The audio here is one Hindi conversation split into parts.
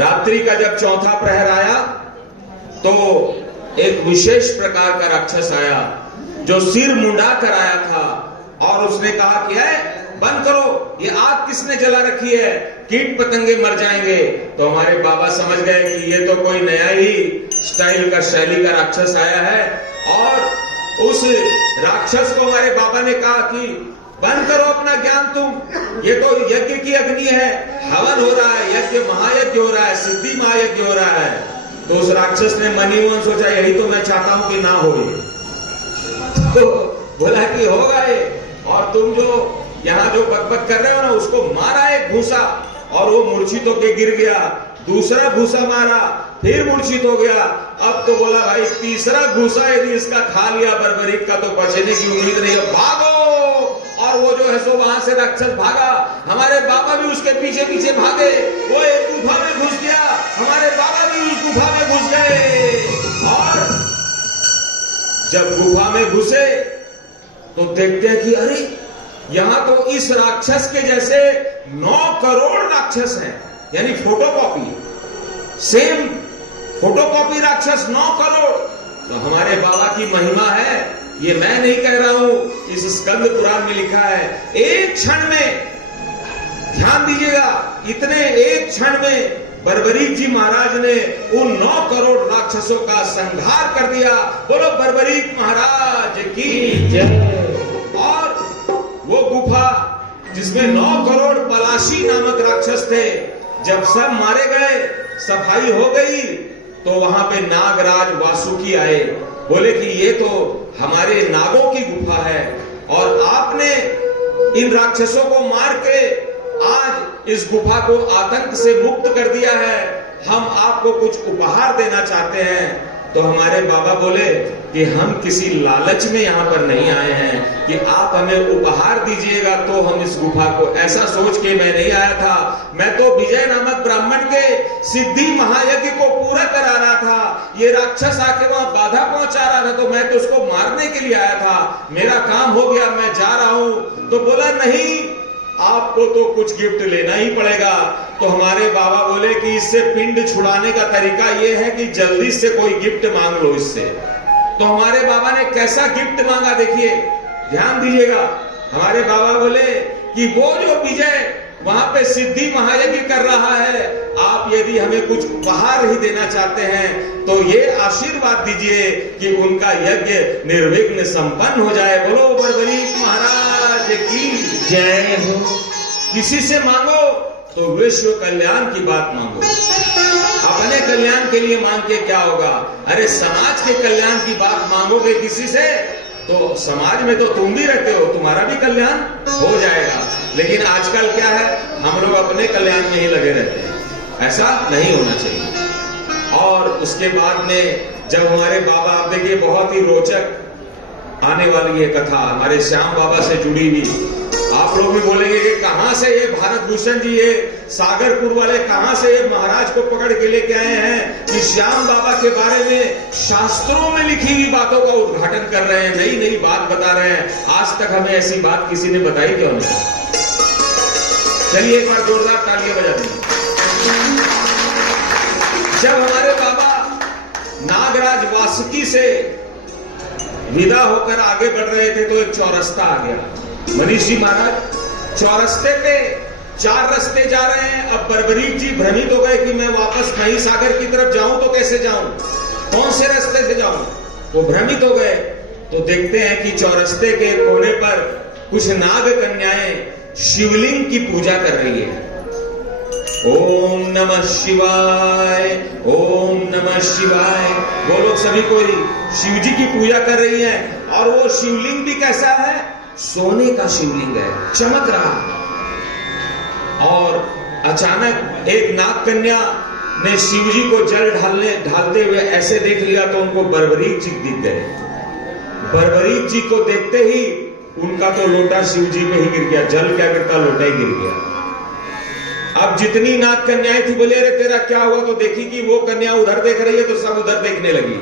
रात्रि का जब चौथा प्रहर आया तो एक विशेष प्रकार का राक्षस आया जो सिर मुंडा कर आया था और उसने कहा कि है बंद करो, ये आग किसने जला रखी है, कीट पतंगे मर जाएंगे। तो हमारे बाबा समझ गए कि ये तो कोई नया ही स्टाइल का शैली का राक्षस आया है और उस राक्षस को हमारे बाबा ने कहा कि बंद करो अपना ज्ञान तुम, ये तो यज्ञ की अग्नि है, हवन हो रहा है, यज्ञ महायज्ञ हो रहा है, सिद्धि महायज्ञ हो रहा है। तो उस राक्षस ने मन ही मन सोचा यही तो मैं चाहता हूं कि ना हो। तो बोला कि होगा ये, और तुम जो यहाँ जो बकबक कर रहे हो ना उसको मारा एक घूसा और वो मूर्छित होके गिर गया, दूसरा घूसा मारा फिर मूर्छित हो गया। अब तो बोला भाई तीसरा घूसा यदि इसका खा लिया बर्बरीक का तो बचने की उम्मीद नहीं है, भागो। और वो जो है सो वहां से राक्षस भागा, हमारे बाबा भी उसके पीछे पीछे भागे, वो एक गुफा में घुस गया, हमारे बाबा भी उस गुफा में घुस गए। और जब गुफा में घुसे तो देखते हैं कि अरे यहां तो इस राक्षस के जैसे 9 करोड़ राक्षस हैं, यानी फोटोकॉपी, सेम फोटोकॉपी राक्षस 9 करोड़। तो हमारे बाबा की महिमा है, ये मैं नहीं कह रहा हूं, इस स्कंद पुराण में लिखा है। एक क्षण में, ध्यान दीजिएगा, इतने एक क्षण में बर्बरीक जी महाराज ने उन 9 करोड़ राक्षसों का संहार कर दिया। बोलो बर्बरीक महाराज की जय। और वो गुफा जिसमें 9 करोड़ पलाशी नामक राक्षस थे, जब सब मारे गए, सफाई हो गई, तो वहां पे नागराज वासुकी आए, बोले कि ये तो हमारे नागों की गुफा है और आपने इन राक्षसों को मार के आज इस गुफा को आतंक से मुक्त कर दिया है, हम आपको कुछ उपहार देना चाहते हैं। तो हमारे बाबा बोले कि हम किसी लालच में यहाँ पर नहीं आए हैं कि आप हमें उपहार दीजिएगा तो हम इस गुफा को, ऐसा सोच के मैं नहीं आया था। मैं तो विजय नामक ब्राह्मण के सिद्धि महायज्ञ को पूरा करा रहा था, ये राक्षस आके वहां बाधा पहुंचा रहा था तो मैं तो उसको मारने के लिए आया था, मेरा काम हो गया, मैं जा रहा हूं। तो बोला नहीं, आपको तो कुछ गिफ्ट लेना ही पड़ेगा। तो हमारे बाबा बोले कि इससे पिंड छुड़ाने का तरीका यह है कि जल्दी से कोई गिफ्ट मांग लो इससे। तो हमारे बाबा ने कैसा गिफ्ट मांगा, देखिए ध्यान दीजिएगा। हमारे बाबा बोले कि वो जो विजय वहां पे सिद्धि महायज्ञ कर रहा है, आप यदि हमें कुछ उपहार ही देना चाहते हैं तो ये आशीर्वाद दीजिए कि उनका यज्ञ निर्विघ्न संपन्न हो जाए। बोलो बर्बरीक महाराज की जय हो। किसी से मांगो तो विश्व कल्याण की बात मांगो, अपने कल्याण के लिए मांग के क्या होगा, अरे समाज के कल्याण की बात मांगोगे किसी से तो समाज में तो तुम भी रहते हो, तुम्हारा भी कल्याण हो जाएगा। लेकिन आजकल क्या है, हम लोग अपने कल्याण में ही लगे रहते हैं, ऐसा नहीं होना चाहिए। और उसके बाद में जब हमारे बाबा, आप देखिए बहुत ही रोचक आने वाली है कथा हमारे श्याम बाबा से जुड़ी हुई। आप लोग भी बोलेंगे कि कहां से ये भारत भूषण जी, ये सागरपुर वाले कहां से ये महाराज को पकड़ के लेके आए हैं कि श्याम बाबा के बारे में शास्त्रों में लिखी हुई बातों का उद्घाटन कर रहे हैं, नई नई बात बता रहे हैं। आज तक हमें ऐसी बात किसी ने बताई क्यों नहीं? चलिए एक बार जोरदार तालियां बजा दें। जब हमारे बाबा नागराज वासुकी से विदा होकर आगे बढ़ रहे थे तो एक चौरस्ता आ गया। मनीष जी महाराज चौरस्ते पे 4 रास्ते जा रहे हैं। अब बर्बरीक जी भ्रमित हो गए कि मैं वापस नहीं सागर की तरफ जाऊं तो कैसे जाऊं, कौन से रास्ते से जाऊं, वो भ्रमित हो गए। तो देखते हैं कि चौरस्ते के कोने पर कुछ नाग कन्याएं शिवलिंग की पूजा कर रही है। ओम नमः शिवाय, ओम नमः शिवाय। वो लोग सभी कोई शिव जी की पूजा कर रही हैं और वो शिवलिंग भी कैसा है, सोने का शिवलिंग है, चमक रहा। और अचानक एक नाग कन्या ने शिव जी को जल ढालते हुए ऐसे देख लिया तो उनको बर्बरीक जी दिख गए। बर्बरीक जी को देखते ही उनका तो लोटा शिव जी पे ही गिर गया, जल क्या गिरता, लोटा ही गिर गया। अब जितनी नाग कन्याएं थी बोले अरे तेरा क्या हुआ, तो देखी कि वो कन्या उधर देख रही है तो सब उधर देखने लगी।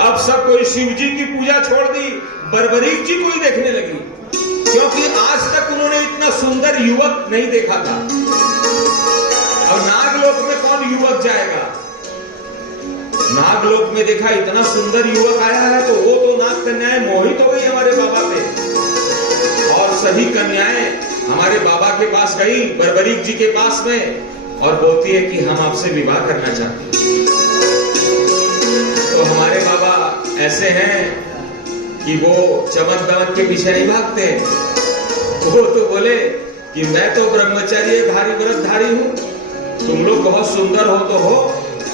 अब सब कोई शिव जी की पूजा छोड़ दी, बर्बरीक जी को ही देखने लगी, क्योंकि आज तक उन्होंने इतना सुंदर युवक नहीं देखा था। और नागलोक में कौन युवक जाएगा? नागलोक में देखा इतना सुंदर युवक आया है तो वो तो नाग कन्याएं मोहित हो गई हमारे बाबा पे, और सभी कन्याएं हमारे बाबा के पास गई, बर्बरीक जी के पास में, और बोलती है कि हम आपसे विवाह करना चाहते हैं। तो हमारे बाबा ऐसे हैं कि वो चमक दमक के पीछे नहीं भागते हैं। वो तो बोले कि मैं तो ब्रह्मचर्य धारी व्रतधारी हूं, तुम लोग बहुत सुंदर हो तो हो,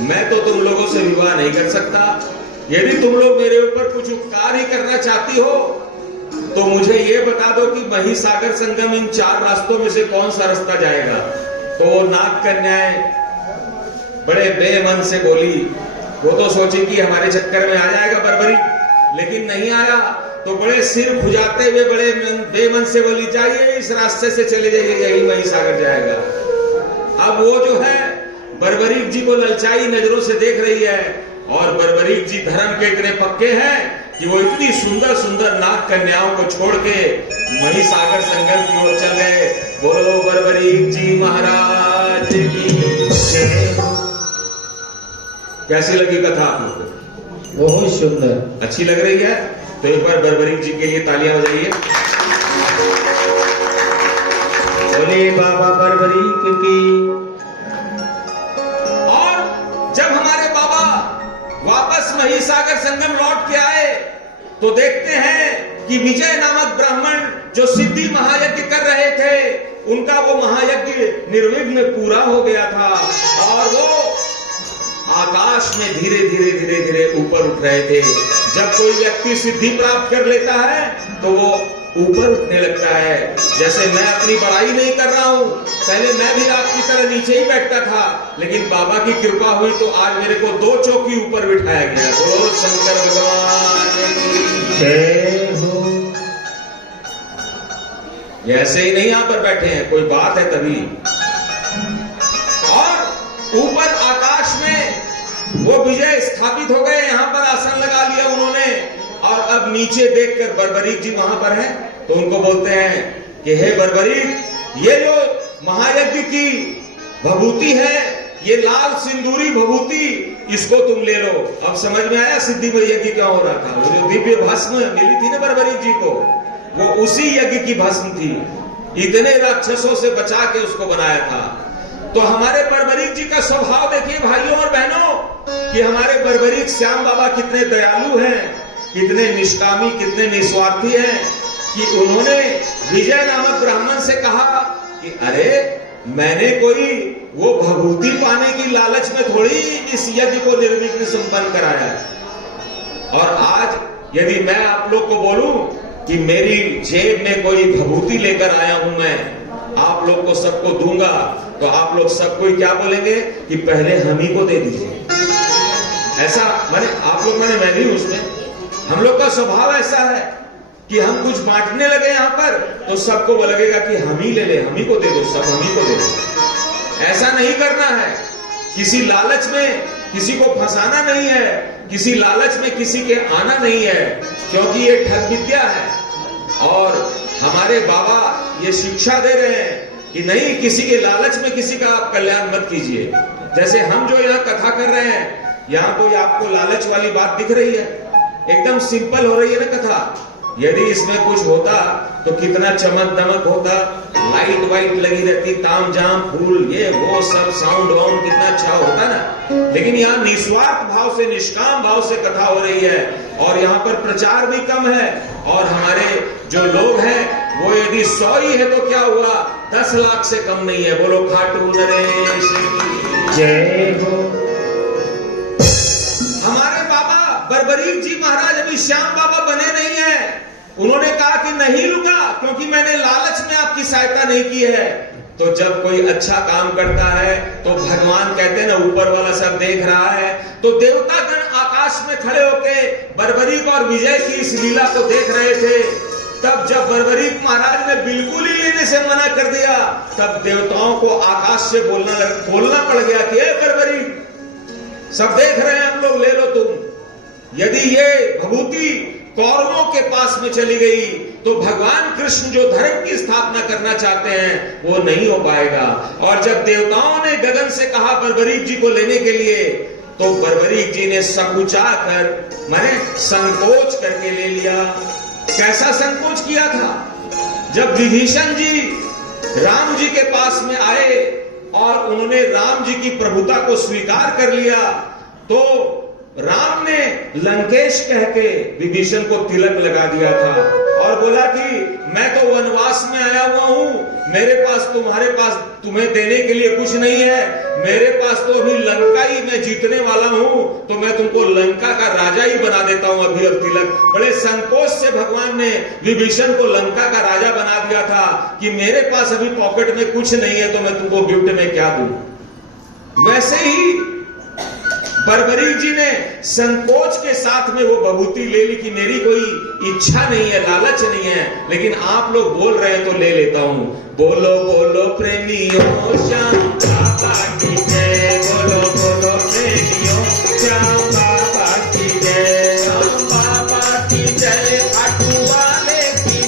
मैं तो तुम लोगों से विवाह नहीं कर सकता। यदि तुम लोग मेरे ऊपर कुछ उपकार ही करना चाहती हो तो मुझे ये बता दो कि महिसागर संगम इन 4 रास्तों में से कौन सा रास्ता जाएगा। तो वो नाग कन्याएं बड़े बेमन से बोली, वो तो सोची कि हमारे चक्कर में आ जाएगा बर्बरीक, लेकिन नहीं आया। तो बड़े सिर खुजाते हुए बड़े बेमन से बोली, जाइए इस रास्ते से चले जाइए, यही महिसागर जाएगा। अब वो जो है बर्बरीक जी को ललचाई नजरों से देख रही है, और बर्बरीक जी धर्म के इतने पक्के हैं कि वो इतनी सुंदर सुंदर नाग कन्याओं को छोड़ के महिसागर संगम की ओर चल गए। बोलो बर्बरीक जी महाराज की जय। कैसी लगी कथा आप लोगों को? बहुत सुंदर, अच्छी लग रही है? तो एक बार बर्बरीक जी के लिए तालियां बजाइए। बोले बाबा बर्बरीक की। जब हमारे बाबा वापस महिसागर संगम लौट के आए तो देखते हैं कि विजय नामक ब्राह्मण जो सिद्धि महायज्ञ कर रहे थे, उनका वो महायज्ञ निर्विघ्न पूरा हो गया था, और वो आकाश में धीरे धीरे धीरे धीरे ऊपर उठ रहे थे। जब कोई व्यक्ति सिद्धि प्राप्त कर लेता है तो वो ऊपर उठने लगता है। जैसे मैं अपनी बड़ाई नहीं कर रहा हूं, पहले मैं भी आपकी तरह नीचे ही बैठता था, लेकिन बाबा की कृपा हुई तो आज मेरे को 2 चौकी ऊपर बिठाया गया। बोलो शंकर भगवान जय हो। ऐसे ही नहीं यहां पर बैठे हैं, कोई बात है तभी। और ऊपर आकाश में वो विजय स्थापित हो गए, यहां पर आसन लगा लिया उन्होंने, और अब नीचे देखकर बर्बरीक जी वहां पर हैं तो उनको बोलते हैं कि हे बर्बरीक, ये जो महायज्ञ की भभूति है, ये लाल सिंदूरी भभूति, इसको तुम ले लो। अब समझ में आया सिद्धि में यज्ञ क्या हो रहा था। वो जो दिव्य भस्म मिली थी ना बर्बरीक जी को, वो उसी यज्ञ की भस्म थी। इतने राक्षसों से बचा के उसको बनाया था। तो हमारे बर्बरीक जी का स्वभाव देखिए भाइयों और बहनों, कि हमारे बर्बरीक श्याम बाबा कितने दयालु हैं, कितने निष्कामी, कितने निस्वार्थी हैं, कि उन्होंने विजय नामक ब्राह्मण से कहा कि अरे मैंने कोई वो भभूति पाने की लालच में थोड़ी इस यज्ञ को निर्विघ्न संपन्न कराया है। और आज यदि मैं आप लोग को बोलूं कि मेरी जेब में कोई भभूति लेकर आया हूं, मैं आप लोग को सबको दूंगा, तो आप लोग सबको क्या बोलेंगे कि पहले हम ही को दे दीजिए। ऐसा माने आप लोग, माने मैं भी उसमें, हम लोग का स्वभाव ऐसा है कि हम कुछ बांटने लगे यहां पर तो सबको लगेगा कि हम ही ले ले, हम ही को दे दो, सब हम ही को दे दो। ऐसा नहीं करना है। किसी लालच में किसी को फंसाना नहीं है, किसी लालच में किसी के आना नहीं है, क्योंकि ये ठग विद्या है। और हमारे बाबा ये शिक्षा दे रहे हैं कि नहीं, किसी के लालच में किसी का आप कल्याण मत कीजिए। जैसे हम जो यहाँ कथा कर रहे हैं, यहाँ कोई आपको लालच वाली बात दिख रही है? एकदम सिंपल हो रही है ना कथा। यदि इसमें कुछ होता तो कितना चमक दमक होता, लाइट वाइट लगी रहती, ताम जाम फूल ये वो सब साउंड वाउंड कितना अच्छा होता ना। लेकिन यहाँ निस्वार्थ भाव से, निष्काम भाव से कथा हो रही है, और यहाँ पर प्रचार भी कम है। और हमारे जो लोग हैं वो यदि 100 ही है तो क्या हुआ, 10 लाख से कम नहीं है। बोलो खाटू नरेश जय हो। हमारे बाबा बर्बरीक जी महाराज अभी श्याम बाबा बने नहीं है। उन्होंने कहा कि नहीं लूंगा, क्योंकि मैंने लालच में आपकी सहायता नहीं की है। तो जब कोई अच्छा काम करता है तो भगवान कहते हैं ना, ऊपर वाला सब देख रहा है। तो देवतागण आकाश में खड़े होके बर्बरीक और विजय की इस लीला को देख रहे थे। तब जब बर्बरीक महाराज ने बिल्कुल ही लेने से मना कर दिया, तब देवताओं को आकाश से बोलना पड़ गया कि ए बर्बरीक, सब देख रहे हैं हम लोग, ले लो तुम। यदि ये भभूति कौरवों के पास में चली गई तो भगवान कृष्ण जो धर्म की स्थापना करना चाहते हैं वो नहीं हो पाएगा। और जब देवताओं ने गगन से कहा बर्बरीक जी को लेने के लिए, तो बर्बरीक जी ने सकुचा कर माने संकोच करके ले लिया। कैसा संकोच किया था? जब विभीषण जी राम जी के पास में आए और उन्होंने राम जी की प्रभुता को स्वीकार कर लिया, तो राम ने लंकेश कह के विभीषण को तिलक लगा दिया था और बोला कि मैं तो वनवास में आया हुआ हूं, मेरे पास तुम्हारे पास तुम्हें देने के लिए कुछ नहीं है, मेरे पास तो अभी लंका ही मैं जीतने वाला हूं, तो मैं तुमको लंका का राजा ही बना देता हूं अभी। और तिलक बड़े संकोच से भगवान ने विभीषण को लंका का राजा बना दिया था कि मेरे पास अभी पॉकेट में कुछ नहीं है तो मैं तुमको गिफ्ट में क्या दूं। वैसे ही बर्बरीक जी ने संकोच के साथ में वो बभूति ले ली कि मेरी कोई इच्छा नहीं है, लालच नहीं है, लेकिन आप लोग बोल रहे हैं तो ले लेता हूं। बोलो बोलो प्रेमियों श्याम बाबा की